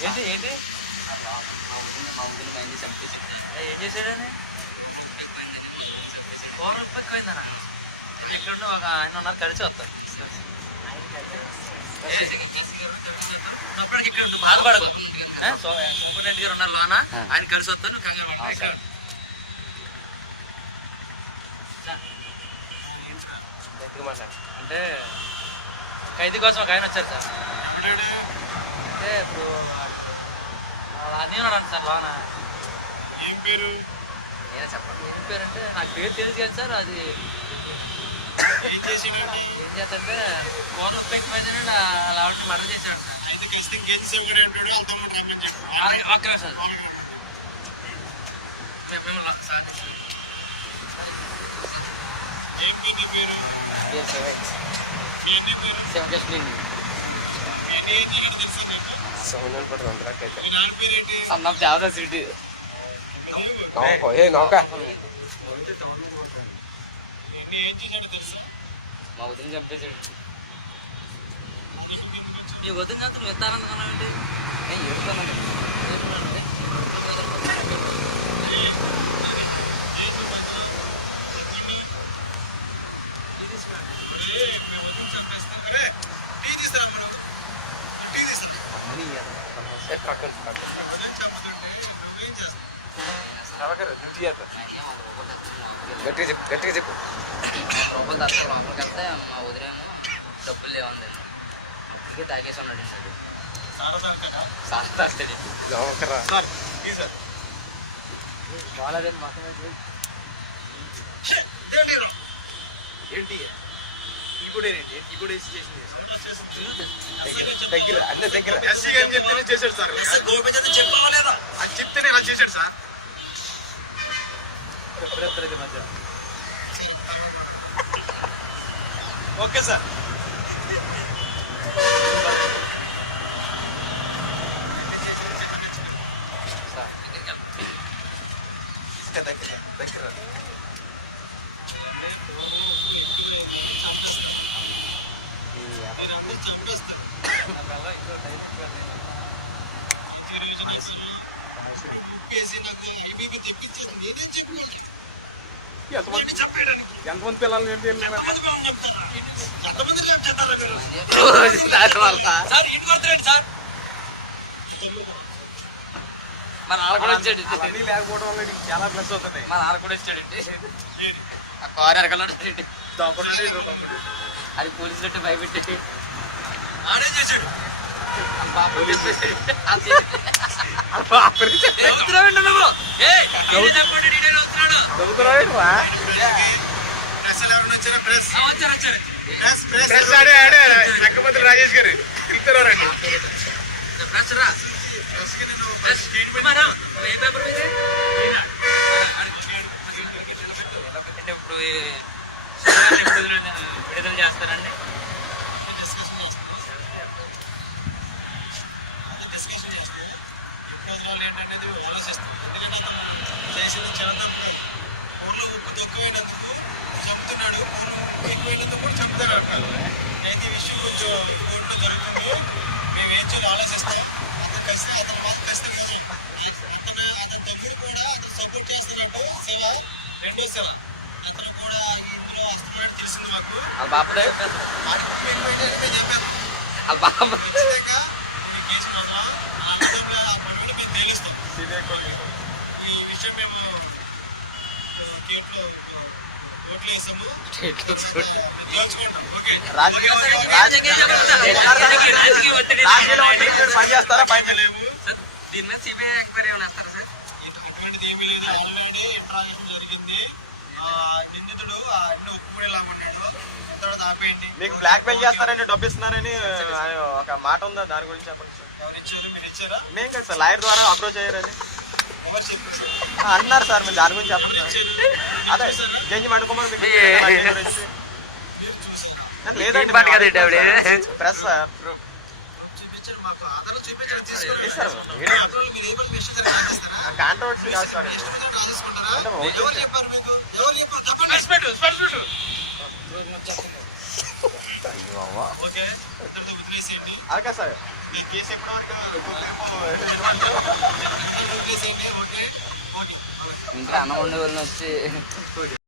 ఏంటి ఏంటి ఏం చేశాడని కూర ఎక్కువైందనా ఇక్కడ ఒక ఆయన ఉన్నారు కలిసి వస్తారు అప్పటికి ఇక్కడ బాధపడదు సూపరింటెండెంట్ గారు ఉన్నారు లోన ఆయన కలిసి వస్తారు నువ్వు కంగారు పడతావు అంటే ఖైదీ కోసం ఒక ఆయన వచ్చారు సార్ అంటే ఇప్పుడు అన్నీ ఉన్నాడు సార్ లోన ఏం పేరు నేనే చెప్పండి ఏం పేరు అంటే నాకు పేరు తెలుసు కదా సార్ అది ఏం చేసాడండి ఏం చేద్దంటే కోర్ల ఎక్కువైందని అలా మర్డర్ చేశాడు సార్ అయితే ఖచ్చితంగా గేజ్ సేవ్ కూడా అంటాడు వెళ్తాం రమ్మని చెప్పి ఒక్క సార్ మేము ఏం పేరు నీ పేరు మీ అన్ని పేరు మీ అన్ని ఏం చేయాలి తెలుసా నీకు మీ నాన్న పేరు ఏంటి మీ ఏం చేశాడో తెలుసా మా వదిన చంపేశాడు నీ వదిన చేత నువ్వు ఎత్తాననుకున్నావేంటి నేను ఏడుతానండి టీ తీసుకురా మనం టీ తీసుకురా చంపుతుంటే నువ్వేం చేస్తావు గట్టిగా చెప్పు రూపాయలు దాకా లోపలికి వెళ్తే మా వదిలేమో డబ్బులు లేవుందండి అప్పటికే తాగేసి ఉన్నాడు అండి సార్ తాస్తాడు బాగాలేదండి మొత్తం ఏంటి ఇప్పుడు వేసి చేసింది చేశాడు సార్ చెప్పావా లేదా అది చెప్తేనే అది చేశాడు సార్ ఓకే సార్ దగ్గర చంపేస్తారు నాకు తెప్పించేస్తుంది నేనేం చెప్పుకోవాలి ఎంతమంది పిల్లలు మా నాన్న కూడా వచ్చాడు లేకపోవడం వల్ల చాలా ప్లస్ అవుతుంది మా నాన్న కూడా వచ్చాడండి ఆ కారు ఎరకల్లో అది పోలీసులు భయపెట్టి ఆడే చేశాడు రాజేష్ గారు ఇప్పుడు విడుదల చేస్తారండి డిస్కషన్ చేస్తాం ఎప్పుడు వదలాలి ఏంటనేది ఆలోచిస్తాం ఎందుకంటే అతను చేసింది చాలా తప్పు ఊర్లో ఉప్పు తక్కువైనందుకు చంపుతున్నాడు ఊర్లో ఉప్పు ఎక్కువైనందుకు కూడా చంపుతారు అంటారు అయితే ఈ విషయం కొంచెం కోర్టులో జరుగుతుంది మేము ఏం చేయాలో ఆలోచిస్తాం అతను మాత్రం ఖచ్చితంగా అతని తమ్ముడు కూడా అతను సపోర్ట్ చేస్తున్నట్టు శివ రెండో శివ అతను కూడా ఇందులో వస్తున్నాడు తెలిసింది మాకు బాబు ఖచ్చితంగా కేసు మాత్రం ఆ పనులు మేము తేలుస్తాం ఈ విషయం మేము కోర్టులో వేసాము తేల్చుకుంటాం ఓకే దీని మీద సిబిఐ ఎంక్వైరీ వేస్తారా సార్ అటువంటిది ఏమీ లేదు ఆల్రెడీ ఇంట్రాగేషన్ జరిగింది నిందితుడు అన్ని ఒప్పుకునేలాగున్నాడు తర్వాత ఆపేయండి మీకు బ్లాక్ మెయిల్ చేస్తారని డబ్బు ఇస్తున్నారని ఒక మాట ఉందా దాని గురించి చెప్పండి సార్ ఎవరు ఇచ్చారు మీరు ఇచ్చారా మేము కదా సార్ లాయర్ ద్వారా అప్రోచ్ అయ్యారని ఎవరు చెప్పారు అన్నారు సార్ మీరు దాని గురించి చెప్పండి అదే గంజి మండుకోమని మీరు చూసారా లేదండి ప్రెస్ సార్ చూపించండి మాకు ఆధారాలు చూపించండి తీసుకోండి మీరు ఏ పని విషయం కాంట్రవర్సీ కాదు సార్ రాసేసుకుంటారా ఎవరు చెప్పారు మీకు ఎవరు చెప్పారు చెప్పండి బాబా ఓకే ఇద్దరితో వదిలేసేయండి. అదే సార్ ఈ కేసు ఎప్పటి వరకు వదిలేసేయండి. ఓకే ఓకే ఇంట్లో అన్నం వండే వాళ్ళని వచ్చి